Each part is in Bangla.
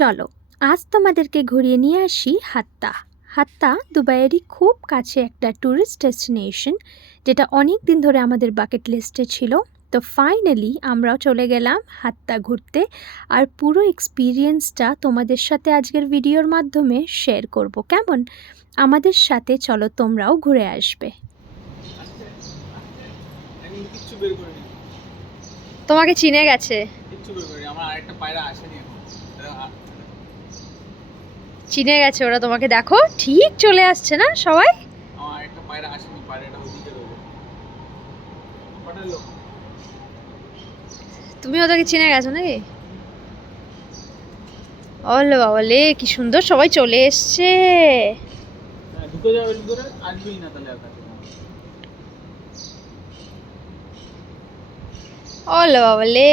চলো আজ তোমাদেরকে ঘুরিয়ে নিয়ে আসি হাত্তা। হাত্তা দুবাইয়েরই খুব কাছে একটা ট্যুরিস্ট ডেস্টিনেশন যেটা অনেক দিন ধরে আমাদের বাকেট লিস্টে ছিল। তো ফাইনালি আমরাও চলে গেলাম হাত্তা ঘুরতে আর পুরো এক্সপিরিয়েন্সটা তোমাদের সাথে আজকের ভিডিওর মাধ্যমে শেয়ার করব। কেমন? আমাদের সাথে চলো তোমরাও ঘুরে আসবে। তোমাকে চিনে গেছে। আমার আরেকটা পায়রা আসেনি চিনে গেছে ওরা তোমাকে। দেখো ঠিক চলে আসছে না সবাই? তুমি ওদেরকে চিনে গেছো নাকি? ওলে বাবা লে কি সুন্দর সবাই চলে এসছে। হ্যাঁ, ঢুকে যাবে ভিতরে আসবেই না তাহলে আর কাছে ওলে বাবা লে।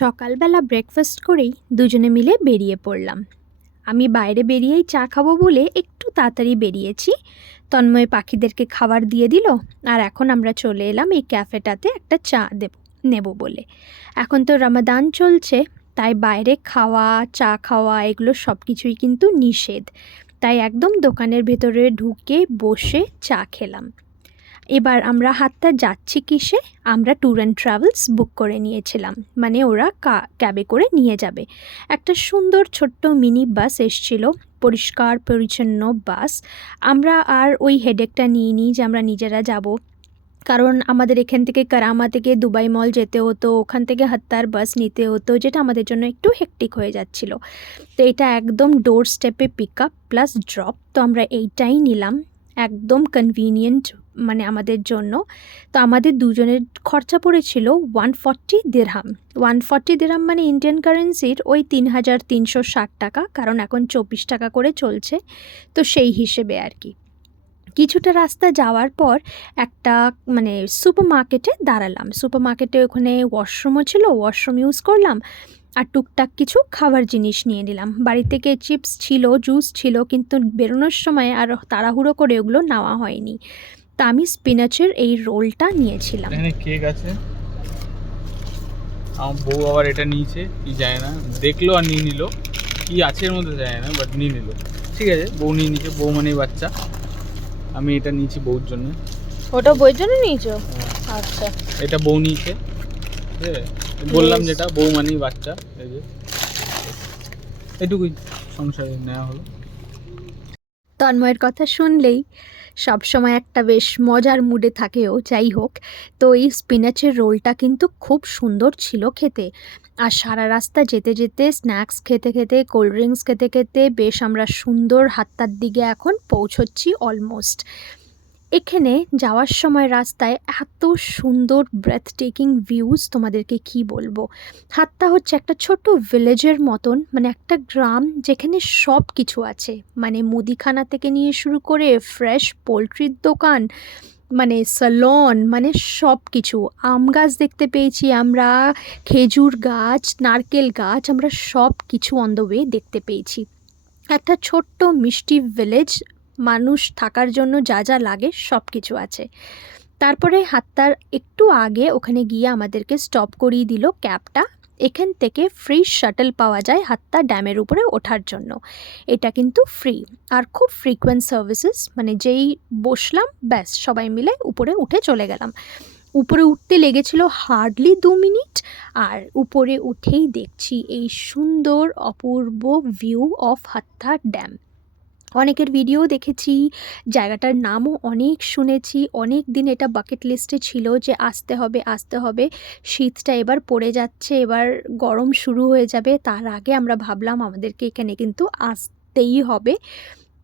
সকালবেলা ব্রেকফাস্ট করেই দুজনে মিলে বেরিয়ে পড়লাম। আমি বাইরে বেরিয়েই চা খাব বলে একটু তাড়াতাড়ি বেরিয়েছি। তন্ময় পাখিদেরকে খাবার দিয়ে দিল আর এখন আমরা চলে এলাম এই ক্যাফেটাতে একটা চা দেব, নেব বলে। এখন তো রমাদান চলছে, তাই বাইরে খাওয়া, চা খাওয়া এগুলো সব কিছুই কিন্তু নিষেধ। তাই একদম দোকানের ভেতরে ঢুকে বসে চা খেলাম। এবার আমরা হাতটা যাচ্ছি কিসে? আমরা ট্যুর অ্যান্ড ট্রাভেলস বুক করে নিয়েছিলাম। মানে ওরা ক্যাবে করে নিয়ে যাবে। একটা সুন্দর ছোট্ট মিনি বাস এসছিল, পরিষ্কার, পরিচ্ছন্ন বাস আমরা আর ওই হেডেকটা নিয়ে নিই যে আমরা নিজেরা যাব। কারণ আমাদের এখান থেকে কারামা থেকে দুবাই মল যেতে হতো, ওখান থেকে হাত্তার বাস নিতে হতো, যেটা আমাদের জন্য একটু হেকটিক হয়ে যাচ্ছিল। তো এটা একদম ডোর স্টেপে পিক আপ প্লাস ড্রপ তো আমরা এইটাই নিলাম। একদম কনভিনিয়েন্ট মানে আমাদের জন্য। তো আমাদের দুজনের খরচা পড়েছিল one forty dirham one forty dirham মানে ইন্ডিয়ান কারেন্সির ওই তিন হাজার তিনশো ষাট টাকা, কারণ এখন চব্বিশ টাকা করে চলছে। তো সেই হিসেবে আর কি। কিছুটা রাস্তা যাওয়ার পর একটা মানে সুপার মার্কেটে দাঁড়ালাম। সুপার মার্কেটে ওখানে ওয়াশরুমও ছিল ওয়াশরুম ইউজ করলাম। আর টুকটাক কিছু খাবার জিনিস নিয়ে নিলাম। বাড়ি থেকে চিপস ছিল জুস ছিল কিন্তু বেরোনোর সময় আর তাড়াহুড়ো করে ওগুলো নেওয়া হয়নি। তা আমি স্পিনাচের এই রোলটা নিয়েছিলাম। এখানে কেক আছে। আমার বউ আবার এটা নিয়েছে কি যায় না। দেখল আর নিয়ে নিল। কি আছে এর মধ্যে যায় না বাট নিয়ে নিল। ঠিক আছে বউ নিয়ে নিয়েছে বউ মানেই বাচ্চা। আমি এটা নিয়েছি বউর জন্য। ওটা বইয়ের জন্য নিয়েছো? আচ্ছা। এটা বউ নিয়েছে। ঠিক আছে বললাম যেটা বউ মানেই বাচ্চা, এই যে। এটুকুই সংসারে নেওয়া হলো। তন্ময়ের কথা শুনলেই সবসময় একটা বেশ মজার মুডে থাকেও, যাই হোক। তো এই স্পিনাচের রোলটা কিন্তু খুব সুন্দর ছিল খেতে। আর সারা রাস্তা যেতে যেতে স্ন্যাক্স খেতে খেতে কোল্ড ড্রিঙ্কস খেতে খেতে বেশ আমরা সুন্দর হাত্তার দিকে এখন পৌঁছচ্ছি অলমোস্ট এখানে যাওয়ার সময় রাস্তায় এত সুন্দর ব্রেথ টেকিং ভিউজ তোমাদেরকে কি বলব? হাতটা হচ্ছে একটা ছোট ভিলেজের মতন মানে একটা গ্রাম যেখানে সব কিছু আছে। মানে মুদিখানা থেকে নিয়ে শুরু করে ফ্রেশ পোলট্রির দোকান মানে স্যালন মানে সব কিছু আম গাছ দেখতে পেয়েছি আমরা, খেজুর গাছ, নারকেল গাছ, আমরা সব কিছু অন দ্য ওয়ে দেখতে পেয়েছি। একটা ছোট্ট মিষ্টি ভিলেজ মানুষ থাকার জন্য যা যা লাগে সব কিছু আছে। তারপরে হাত্তার একটু আগে ওখানে গিয়ে আমাদেরকে স্টপ করিয়ে দিল ক্যাবটা। এখান থেকে ফ্রি শাটল পাওয়া যায় হাত্তা ড্যামের উপরে ওঠার জন্য। এটা কিন্তু ফ্রি আর খুব ফ্রিকোয়েন্ট সার্ভিসেস মানে যেই বসলাম, ব্যাস, সবাই মিলে উপরে উঠে চলে গেলাম। উপরে উঠতে লেগেছিল হার্ডলি দু মিনিট আর উপরে উঠেই দেখছি এই সুন্দর অপূর্ব ভিউ অফ হাত্তা ড্যাম অনেকের ভিডিও দেখেছি, জায়গাটার নামও অনেক শুনেছি, অনেক দিন এটা বাকেট লিস্টে ছিল যে আসতে হবে আসতে হবে। শীতটা এবার পড়ে যাচ্ছে, এবার গরম শুরু হয়ে যাবে, তার আগে আমরা ভাবলাম আমাদেরকে এখানে কিন্তু আসতেই হবে।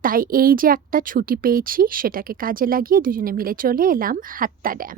তাই এই যে একটা ছুটি পেয়েছি, সেটাকে কাজে লাগিয়ে দুজনে মিলে চলে এলাম হাত্তা ড্যাম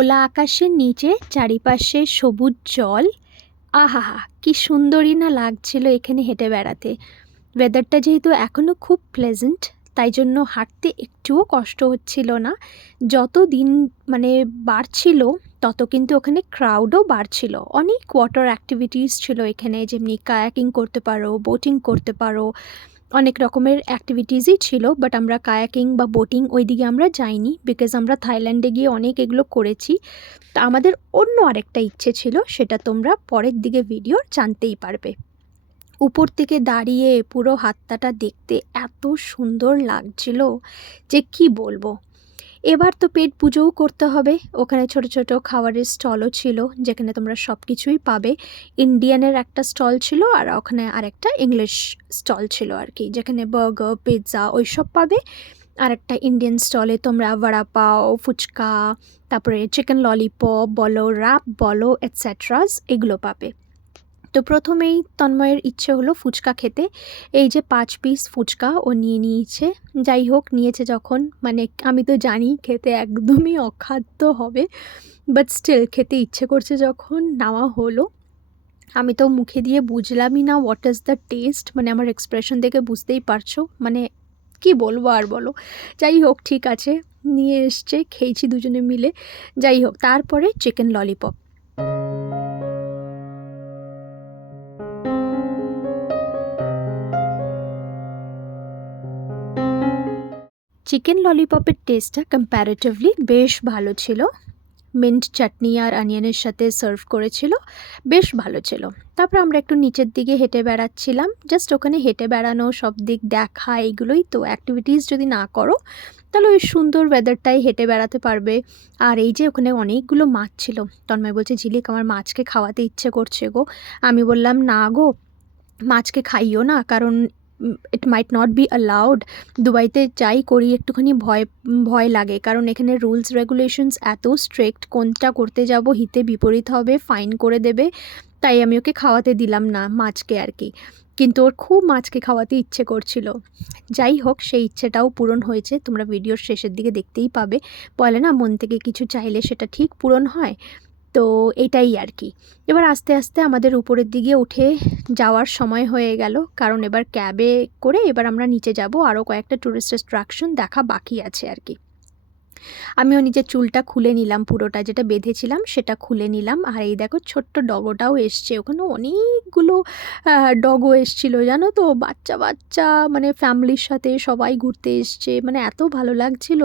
খোলা আকাশের নিচে, চারিপাশে সবুজ জল। আহা কি সুন্দরই না লাগছিল এখানে হেঁটে বেড়াতে। ওয়েদারটা যেহেতু এখনও খুব প্লেজেন্ট তাই জন্য হাঁটতে একটুও কষ্ট হচ্ছিল না। যত দিন মানে বাড়ছিল, তত কিন্তু ওখানে ক্রাউডও বাড়ছিল। অনেক ওয়াটার অ্যাক্টিভিটিস ছিল এখানে, যেমনি কায়াকিং করতে পারো বোটিং করতে পারো। অনেক রকমের অ্যাক্টিভিটিসই ছিল বাট আমরা কায়াকিং বা বোটিং ওই দিকে আমরা যাইনি বিকজ আমরা থাইল্যান্ডে গিয়ে অনেক এগুলো করেছি। তা আমাদের অন্য আরেকটা ইচ্ছে ছিল, সেটা তোমরা পরের দিকে ভিডিও জানতেই পারবে। উপর থেকে দাঁড়িয়ে পুরো হাতটাটা দেখতে এত সুন্দর লাগছিল যে কি বলব? এবার তো পেট পুজোও করতে হবে। ওখানে ছোট ছোট খাবারের স্টলও ছিল, যেখানে তোমরা সব কিছুই পাবে। ইন্ডিয়ানের একটা স্টল ছিল আর ওখানে আরেকটা ইংলিশ স্টল ছিল আর কি, যেখানে বার্গার, পিৎজা ওইসব পাবে। আর একটা ইন্ডিয়ান স্টলে তোমরা বড়া পাও, ফুচকা, তারপরে চিকেন ললিপপ বলো র্যাপ বলো এটসেট্রাস এগুলো পাবে। তো প্রথমেই তন্ময়ের ইচ্ছে হলো ফুচকা খেতে। এই যে পাঁচ পিস ফুচকা ও নিয়ে নিয়েছে। যাই হোক, নিয়েছে যখন মানে আমি তো জানি খেতে একদমই অখাদ্য হবে বাট স্টিল খেতে ইচ্ছে করছে যখন নেওয়া হলো। আমি তো মুখে দিয়ে বুঝলামই না হোয়াট ইজ দ্য টেস্ট মানে আমার এক্সপ্রেশন দেখে বুঝতেই পারছ মানে কি বলব আর বলো। যাই হোক, ঠিক আছে, নিয়ে এসছে, খেয়েছি দুজনে মিলে। যাই হোক, তারপরে চিকেন ললিপপ চিকেন ললিপপের টেস্টটা কম্প্যারেটিভলি বেশ ভালো ছিল। মিন্ট চাটনি আর অনিয়নের সাথে সার্ভ করেছিল, বেশ ভালো ছিল। তারপর আমরা একটু নিচের দিকে হেঁটে বেড়াচ্ছিলাম। জাস্ট ওখানে হেঁটে বেড়ানো, সব দিক দেখা এগুলোই তো অ্যাক্টিভিটিস যদি না করো, তাহলে ওই সুন্দর ওয়েদারটাই হেঁটে বেড়াতে পারবে। আর এই যে ওখানে অনেকগুলো মাছ ছিল। তন্ময় বলছে ঝিলিক আমার মাছকে খাওয়াতে ইচ্ছে করছে গো। আমি বললাম, না গো, মাছকে খাইও না, কারণ it might not be allowed দুবাইতে যাই করি, একটুখানি ভয় ভয় লাগে। কারণ এখানে রুলস রেগুলেশনস এত স্ট্রিক্ট কোনটা করতে যাব, হিতে বিপরীত হবে ফাইন করে দেবে। তাই আমি ওকে খাওয়াতে দিলাম না, মাছকে আর কি। কিন্তু ওর খুব মাছকে খাওয়াতে ইচ্ছে করছিল। যাই হোক, সেই ইচ্ছেটাও পূরণ হয়েছে। তোমরা ভিডিওর শেষের দিকে দেখতেই পাবে। বলে না, মন থেকে কিছু চাইলে সেটা ঠিক পূরণ হয়। তো এটাই আর কি এবার আস্তে আস্তে আমাদের উপরের দিকে উঠে যাওয়ার সময় হয়ে গেল। কারণ এবার ক্যাবে করে এবার আমরা নিচে যাব। আরও কয়েকটা ট্যুরিস্ট অ্যাট্রাকশন দেখা বাকি আছে আর কি আমিও নিজের চুলটা খুলে নিলাম পুরোটা, যেটা বেঁধেছিলাম সেটা খুলে নিলাম। আর এই দেখো ছোট্ট ডগোটাও এসছে, ওখানে অনেকগুলো ডগও এসছিল, জানো তো? বাচ্চা বাচ্চা মানে ফ্যামিলির সাথে সবাই ঘুরতে এসছে মানে এত ভালো লাগছিল।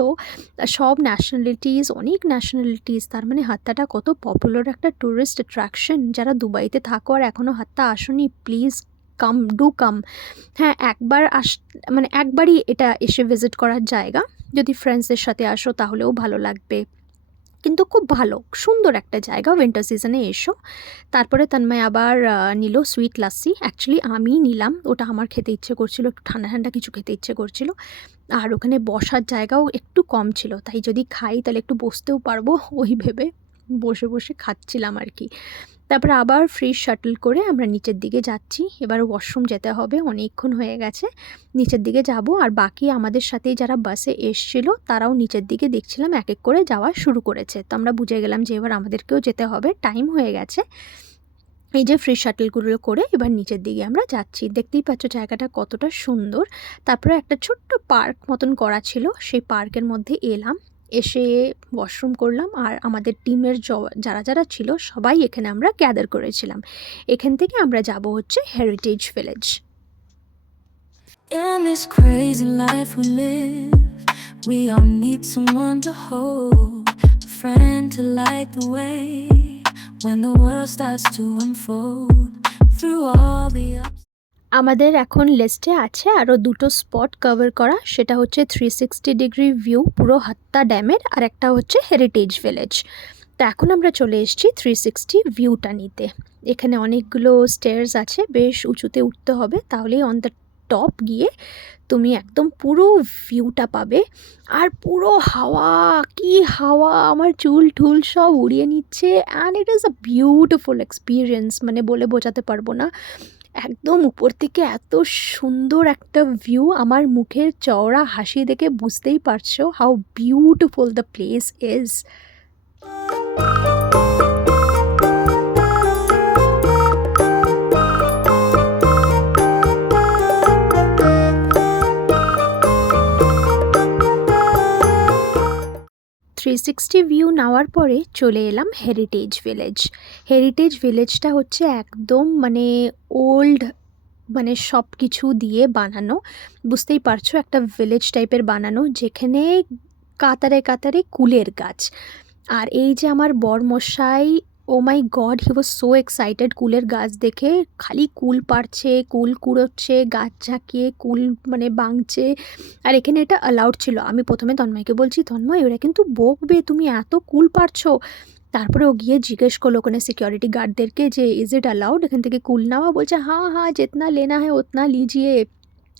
সব ন্যাশনালিটিস অনেক ন্যাশনালিটিস তার মানে হাত্তাটা কত পপুলার একটা ট্যুরিস্ট অ্যাট্রাকশন যারা দুবাইতে থাকো আর এখনও হাত্তা আসনি প্লিজ কাম ডু কাম হ্যাঁ একবার আস মানে একবারই এটা এসে ভিজিট করার জায়গা। যদি ফ্রেন্ডসদের সাথে আসো তাহলেও ভালো লাগবে। কিন্তু খুব ভালো, সুন্দর একটা জায়গা। উইন্টার সিজনে এসো। তারপরে তন্ময় আবার নিল সুইট লাস্সি অ্যাকচুয়ালি আমিই নিলাম। ওটা আমার খেতে ইচ্ছে করছিল, একটু ঠান্ডা ঠান্ডা কিছু খেতে ইচ্ছে করছিল। আর ওখানে বসার জায়গাও একটু কম ছিল। তাই যদি খাই তাহলে একটু বসতেও পারব, ওই ভেবে বসে বসে খাচ্ছিলাম আর কি। তারপরে আবার ফ্রিজ শাটল করে আমরা নিচের দিকে যাচ্ছি। এবার ওয়াশরুম যেতে হবে, অনেকক্ষণ হয়ে গেছে। নিচের দিকে যাব আর বাকি আমাদের সাথেই যারা বাসে এসছিল, তারাও নিচের দিকে দেখছিলাম, এক এক করে যাওয়া শুরু করেছে। তো আমরা বুঝে গেলাম যে এবার আমাদেরকেও যেতে হবে টাইম হয়ে গেছে। এই যে ফ্রি শাটলগুলো করে এবার নিচের দিকে আমরা যাচ্ছি। দেখতেই পাচ্ছ জায়গাটা কতটা সুন্দর। তারপরে একটা ছোট্ট পার্ক মতন করা ছিল, সেই পার্কের মধ্যে এলাম। এসে ওয়াশরুম করলাম আর আমাদের টিমের যারা যারা ছিল সবাই এখানে আমরা গ্যাদার করেছিলাম এখান থেকে আমরা যাব হচ্ছে heritage village In this crazy life we live, we all need someone to hold, a friend to light the way when the world starts to unfold. Through all the ups. আমাদের এখন লিস্টে আছে আরও দুটো স্পট কভার করা। সেটা হচ্ছে থ্রি সিক্সটি ডিগ্রি ভিউ পুরো হাত্তা ড্যামের, আর একটা হচ্ছে হেরিটেজ ভিলেজ তো এখন আমরা চলে এসেছি থ্রি সিক্সটি ভিউটা নিতে। এখানে অনেকগুলো স্টেয়ার্স আছে, বেশ উঁচুতে উঠতে হবে, তাহলেই অন দ্য টপ গিয়ে তুমি একদম পুরো ভিউটা পাবে। আর পুরো হাওয়া, কি হাওয়া, আমার চুল ঠুল সব উড়িয়ে নিচ্ছে। And it is a beautiful experience মানে বলে বোঝাতে পারব না। একদম উপর থেকে এত সুন্দর একটা ভিউ আমার মুখের চওড়া হাসি দেখে বুঝতেই পারছ how beautiful the place is three sixty view নেওয়ার পরে চলে এলাম হেরিটেজ ভিলেজ হেরিটেজ ভিলেজটা হচ্ছে একদম মানে ওল্ড মানে সব কিছু দিয়ে বানানো। বুঝতেই পারছ, একটা ভিলেজ টাইপের বানানো, যেখানে কাতারে কাতারে কুলের গাছ। আর এই যে আমার বরমশাই ও my God he was so excited কুলের গাছ দেখে খালি কুল পাড়ছে, কুল কুড়োচ্ছে, গাছ ঝাঁকিয়ে, কুল মানে বাংছে আর এখানে এটা অ্যালাউড ছিল। আমি প্রথমে তন্ময়কে বলছি, তন্ময় ওরা কিন্তু বকবে, তুমি এত কুল পাড়ছো? তারপরে ও গিয়ে জিজ্ঞেস করল ওখানে সিকিউরিটি গার্ডদেরকে যে ইজ ইট অ্যালাউড এখান থেকে কুল নেওয়া? বলছে হ্যাঁ হ্যাঁ যেতনা লেনা হ্যাঁ ওতনা লিজিয়ে।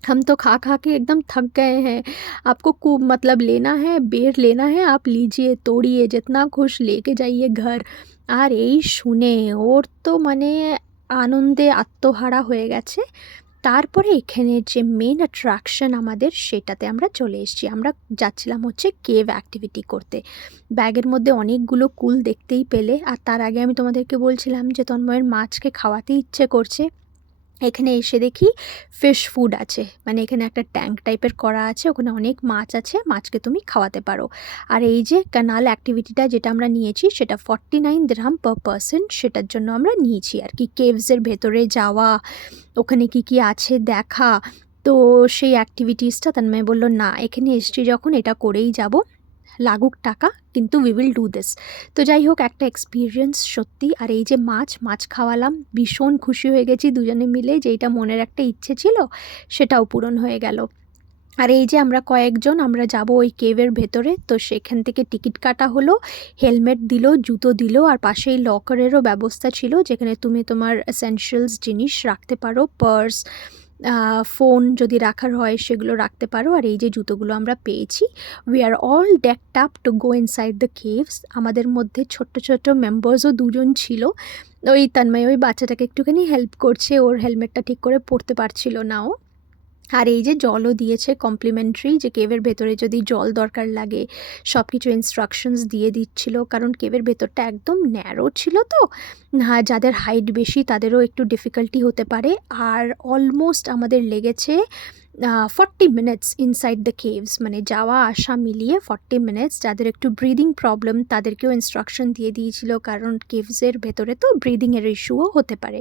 हम तो खा खा के एकदम थक गए हैं आपको कु मतलब लेना है बेर लेना है आप लीजिए तोड़िए जितना खुश लेके जाइए घर আর এই শুনে ওর তো মানে আনন্দে আত্মহারা হয়ে গেছে তারপরে এখানে যে মেন অ্যাট্রাকশন আমাদের সেটাতে আমরা চলে এসেছি আমরা যাচ্ছিলাম হচ্ছে কেভ অ্যাক্টিভিটি করতে ব্যাগের মধ্যে অনেকগুলো কুল দেখতেই পেলে আর তার আগে আমি তোমাদেরকে বলছিলাম যে তন্ময়ের মাছকে খাওয়াতে ইচ্ছে করছে এখানে এসে দেখি ফিশ ফুড আছে। মানে এখানে একটা ট্যাঙ্ক টাইপের করা আছে, ওখানে অনেক মাছ আছে, মাছকে তুমি খাওয়াতে পারো। আর এই যে কানাল অ্যাক্টিভিটিটা যেটা আমরা নিয়েছি, সেটা forty nine dirham per person সেটার জন্য আমরা নিয়েছি আর কি। কেভসের ভেতরে যাওয়া, ওখানে কি কি আছে দেখা, তো সেই অ্যাক্টিভিটিসটা তার তন্ময় বলল, না, এখানে এসছি যখন, এটা করেই যাব। লাগুক টাকা, কিন্তু উই উইল ডু দিস তো যাই হোক একটা এক্সপিরিয়েন্স সত্যি। আর এই যে মাছ মাছ খাওয়ালাম, ভীষণ খুশি হয়ে গেছি দুজনে মিলে যে এইটা মনের একটা ইচ্ছে ছিল, সেটাও পূরণ হয়ে গেল। আর এই যে আমরা কয়েকজন, আমরা যাব ওই কেভের ভেতরে, তো সেখান থেকে টিকিট কাটা হলো, হেলমেট দিল, জুতো দিল, আর পাশেই লকারেরও ব্যবস্থা ছিল, যেখানে তুমি তোমার এসেনশিয়ালস জিনিস রাখতে পারো পার্স ফোন যদি রাখার হয় সেগুলো রাখতে পারো। আর এই যে জুতোগুলো আমরা পেয়েছি we are all decked up to go inside the caves আমাদের মধ্যে ছোট্ট ছোট্ট মেম্বার্সও দুজন ছিল। ওই তন্ময় ওই বাচ্চাটাকে একটুখানি হেল্প করছে, ওর হেলমেটটা ঠিক করে পরতে পারছিল না ও। আর এই যে জলও দিয়েছে কমপ্লিমেন্টারি যে কেভের ভেতরে যদি জল দরকার লাগে সব কিছু ইনস্ট্রাকশনস দিয়ে দিচ্ছিল, কারণ কেভের ভেতরটা একদম ন্যারো ছিল তো। হ্যাঁ যাদের হাইট বেশি তাদেরও একটু ডিফিকাল্টি হতে পারে। আর অলমোস্ট আমাদের লেগেছে forty minutes inside the caves মানে যাওয়া, আসা মিলিয়ে ফর্টি মিনিটস যাদের একটু ব্রিদিং প্রবলেম তাদেরকেও ইনস্ট্রাকশন দিয়ে দিয়েছিল, কারণ কেভসের ভেতরে তো ব্রিদিংয়ের ইস্যুও হতে পারে।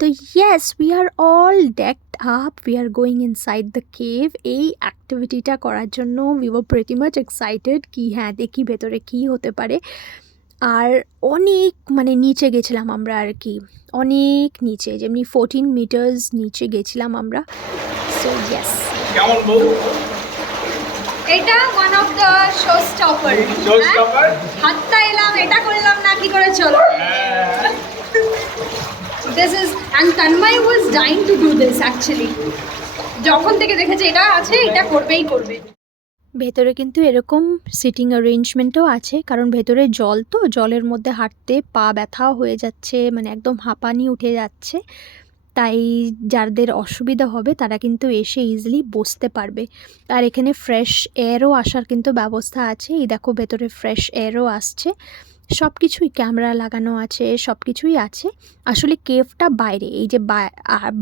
তো yes we are all decked up we are going inside the cave এই অ্যাক্টিভিটিটা করার জন্য we were pretty much excited কি হ্যাঁ দেখি ভেতরে কী হতে পারে। আর অনেক মানে নিচে গেছিলাম আমরা আর কি। অনেক নিচে যেমনি ফোরটিন মিটার্স নিচে গেছিলাম আমরা। সো ইয়েস এটা one of the show stopper Showstopper? হাতটা এলাম এটা করলাম না কি করে চলো this is and Tanmoy was dying to do this actually যখন থেকে দেখেছে এটা আছে, এটা করবেই করবে। ভেতরে কিন্তু এরকম সিটিং অ্যারেঞ্জমেন্টও আছে, কারণ ভেতরে জল তো, জলের মধ্যে হাঁটতে পা ব্যথাও হয়ে যাচ্ছে মানে একদম হাঁপানি উঠে যাচ্ছে। তাই যাদের অসুবিধা হবে, তারা কিন্তু এসে ইজিলি বসতে পারবে। আর এখানে ফ্রেশ এয়ারও আসার কিন্তু ব্যবস্থা আছে। এই দেখো, ভেতরে ফ্রেশ এয়ারও আসছে। সব কিছুই ক্যামেরা লাগানো আছে সব কিছুই আছে। আসলে কেভটা বাইরে এই যে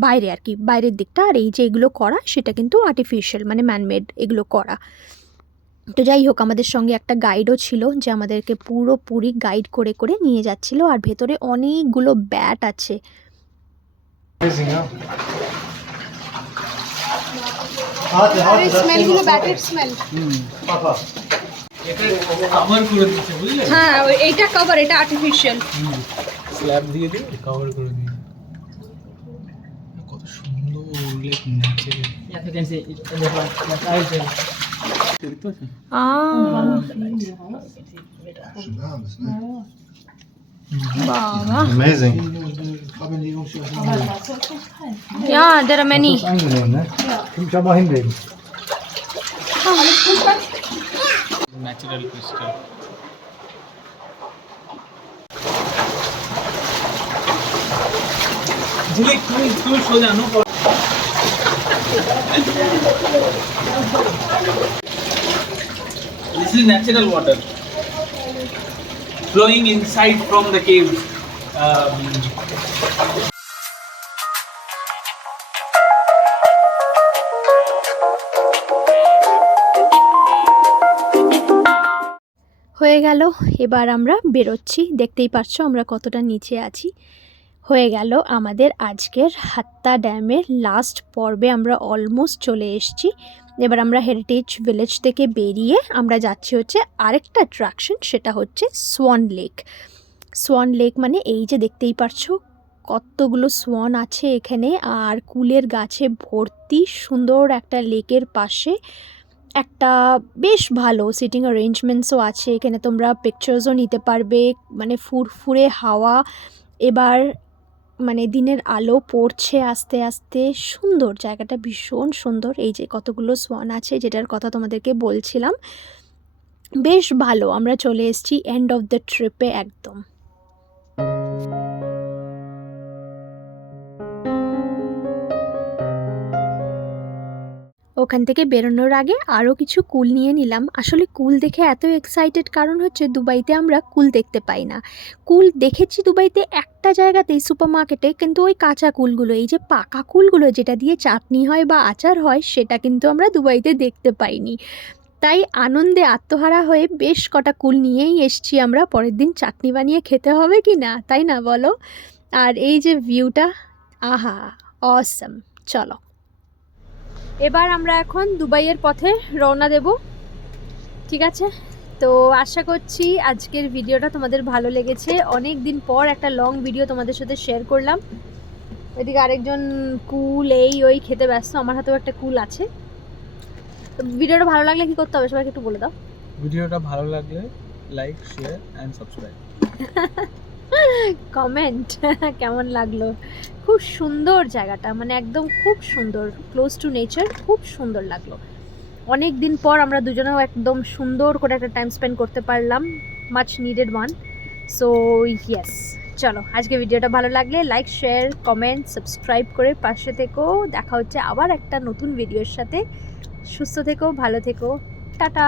বাইরে আর কি বাইরের দিকটা আর এই যে এগুলো করা সেটা কিন্তু আর্টিফিশিয়াল মানে ম্যানমেড এগুলো করা। তো যাই হোক আমাদের সঙ্গে একটা গাইডও ছিল যে আমাদেরকে পুরোপুরি গাইড করে করে নিয়ে যাচ্ছিল আর ভেতরে অনেকগুলো ব্যাট আছে। স্মেলগুলো ব্যাটের স্মেল এটা কভার করে দিচ্ছে বুঝলে হ্যাঁ এইটা কভার এটা আর্টিফিশিয়াল স্ল্যাব দিয়ে দিয়ে কভার করে দিয়ে কত সুন্দর like natural front. Yes, I will tell you. দেখতে পাচ্ছেন Amazing. Yeah, there are many. Angenehm, natural crystal Julie তুমি তুমি সোজা no This is natural water flowing inside from the cave. Um, গেল, এবার আমরা বেরোচ্ছি। দেখতেই পাচ্ছ আমরা কতটা নিচে আছি। হয়ে গেল আমাদের আজকের হাত্তা ড্যামের লাস্ট পর্বে আমরা অলমোস্ট চলে এসেছি। এবার আমরা হেরিটেজ ভিলেজ থেকে বেরিয়ে আমরা যাচ্ছি হচ্ছে আরেকটা অ্যাট্রাকশন সেটা হচ্ছে সোয়ান লেক সোয়ান লেক মানে এই যে দেখতেই পারছ, কতগুলো সোয়ান আছে এখানে। আর কুলের গাছে ভর্তি সুন্দর একটা লেকের পাশে একটা বেশ ভালো সিটিং অ্যারেঞ্জমেন্টসও আছে। এখানে তোমরা পিকচার্সও নিতে পারবে। মানে ফুরফুরে হাওয়া। এবার মানে দিনের আলো পড়ছে আস্তে আস্তে। সুন্দর জায়গাটা, ভীষণ সুন্দর। এই যে কতগুলো সোয়ান আছে, যেটার কথা তোমাদেরকে বলছিলাম। বেশ ভালো। আমরা চলে এসেছি এন্ড অফ দ্য ট্রিপে একদম। ওখান থেকে বেরোনোর আগে আরও কিছু কুল নিয়ে নিলাম। আসলে কুল দেখে এত এক্সাইটেড কারণ হচ্ছে দুবাইতে আমরা কুল দেখতে পাই না। কুল দেখেছি দুবাইতে একটা জায়গাতেই সুপার মার্কেটে কিন্তু ওই কাঁচা কুলগুলো, এই যে পাকা কুলগুলো যেটা দিয়ে চাটনি হয় বা আচার হয়, সেটা কিন্তু আমরা দুবাইতে দেখতে পাইনি। তাই আনন্দে আত্মহারা হয়ে বেশ কটা কুল নিয়েই এসছি আমরা, পরের দিন চাটনি বানিয়ে খেতে হবে কি না, তাই না বলো? আর এই যে ভিউটা আহা অসম চলো। এবার আমরা এখন দুবাইয়ের পথে রওনা দেব। ঠিক আছে? তো আশা করছি আজকের ভিডিওটা তোমাদের ভালো লেগেছে। অনেক দিন পর একটা লং ভিডিও তোমাদের সাথে শেয়ার করলাম। ওইদিকে আরেকজন কুল এই ওই খেতে ব্যস্ত আমার হাতেও একটা কুল আছে। তো ভিডিওটা ভালো লাগলে কি করতে হবে? সবাইকে একটু বলে দাও। ভিডিওটা ভালো লাগলে like share and subscribe comment কেমন লাগল? খুব সুন্দর জায়গাটা মানে একদম খুব সুন্দর ক্লোজ টু নেচার খুব সুন্দর লাগল। অনেক দিন পর আমরা দুজনেও একদম সুন্দর করে একটা টাইম স্পেন্ড করতে পারলাম much needed one so yes চলো, আজকে ভিডিওটা ভালো লাগলে লাইক শেয়ার কমেন্ট সাবস্ক্রাইব করে পাশে থেকো। দেখা হচ্ছে আবার একটা নতুন ভিডিওর সাথে। সুস্থ থেকো, ভালো থেকো। টাটা!